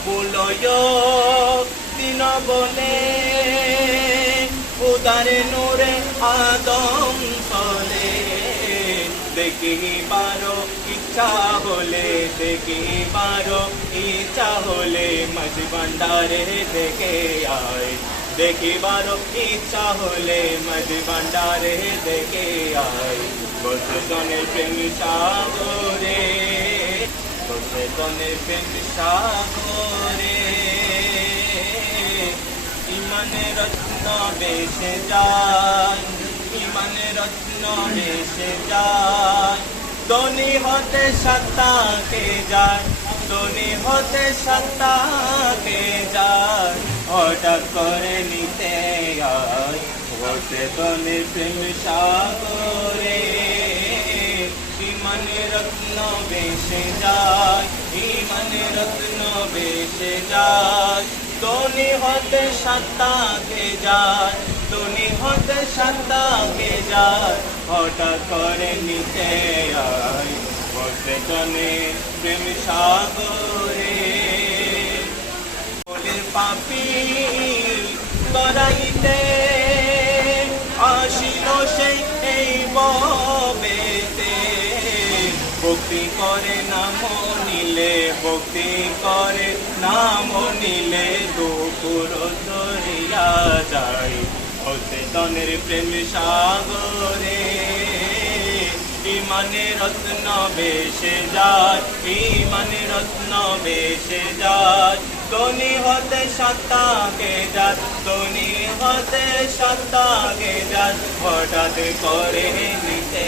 মকুলয় দিন বলে উদারে নূরে আদম চলে দেখিবার ইচ্ছা হলে দেখিবার ইচ্ছা হলে মাঝি ভান্ডারে দেখে আয় দেখিবার ইচ্ছা হলে মাঝি ভান্ডারে দেখে আয় বসে জনের প্রেম সাগরে বসে জনের প্রেম সাগরে ইমানে রত্ন বেশে যায় ইমানে রত্ন বেশে যায় ধনী হতে সত্তাকে যায় ধনী হতে সত্তাকে যায় হঠাৎ করে নিতে আয় বসে ধনের প্রেম সাগরে ইমানে রত্ন বেশে যায় ইমানে রত্ন বেশে যায় ধনী হতে সত্তাকে যায় ধনী হতে সত্তাকে যায় হঠাৎ করে নিতে আয় বসে ধনের প্রেম সাগরে বলির পাপি গড়াইতে আসিল সেই এই ববেতে ভক্তি করে নাম নিলে ভক্তি করে নাম নিলে দুপুর ধরিয়া যায় হতে তনের প্রেম সাগরে ইমানে রত্ন বেশে যায় ইমানে রত্ন বেশে যায় ধনী হতে সত্তাকে যায় ধনী হতে সত্তাকে যায় হঠাৎ করে নিতে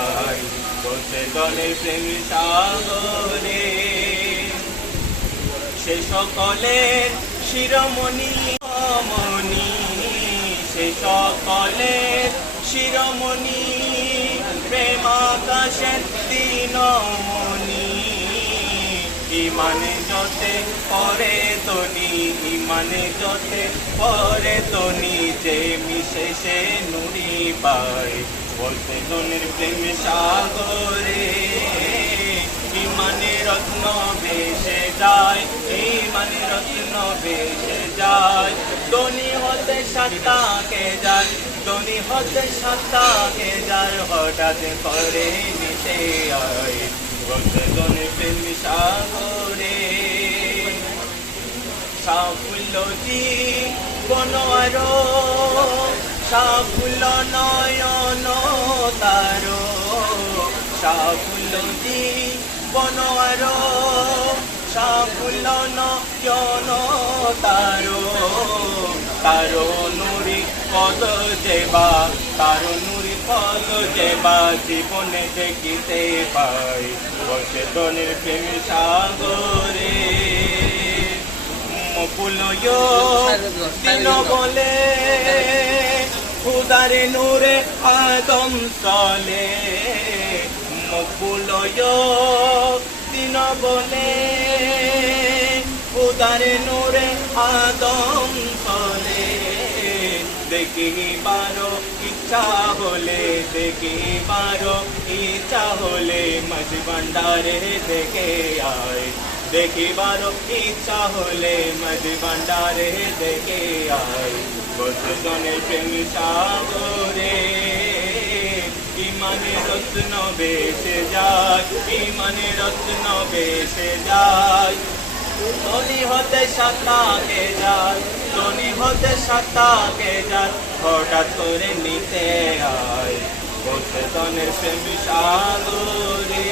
আয় বসে দলে প্রেম সাগরে সে সকলের শিরোমণি মণি সে সকলের শিরোমণি প্রেম আকাশের দিনমণি ইমানে যতে পরে তনি ইমানে যতে পরে তনি যে মিশে সে নুরি পায় বলতে ধনের প্রেম সাগরে ইমানে রত্ন বেশে যায় ইমানে রত্ন বেশে যায় ধনী হতে সত্তাকে যায় ধনী হতে সত্তাকে যায় হঠাৎ করে নিতে আয় বলতে ধনের প্রেম সাগরে সাফল্য জীবন আরো সাফল্য নয়ন তারো সাফল্য জীবন আরো সাফল্য নয়ন তারো তারো নুরি পদ যেবা তারো নুরি পদ যেবা জীবনে দেখিতে পাই বসে ধনের প্রেম সাগরে মকুলয় দিন বলে উদারে নূরে আদম চলে মকুলয় দিন বলে উদারে নূরে আদম চলে দেখিবার ইচ্ছা হলে দেখিবার ইচ্ছা হলে মাঝি ভান্ডারে দেখে আয় দেখিবার ইচ্ছা হলে মাঝি ভান্ডারে দেখে আয় বসে জনের প্রেম সাগরে ইমানে রত্ন বেশে যায় ইমানে রত্ন বেশে যায় ধনী হতে সত্তাকে যায় ধনী হতে সত্তাকে যায় হঠাৎ করে নিতে আয় বসে ধনের প্রেম সাগরে।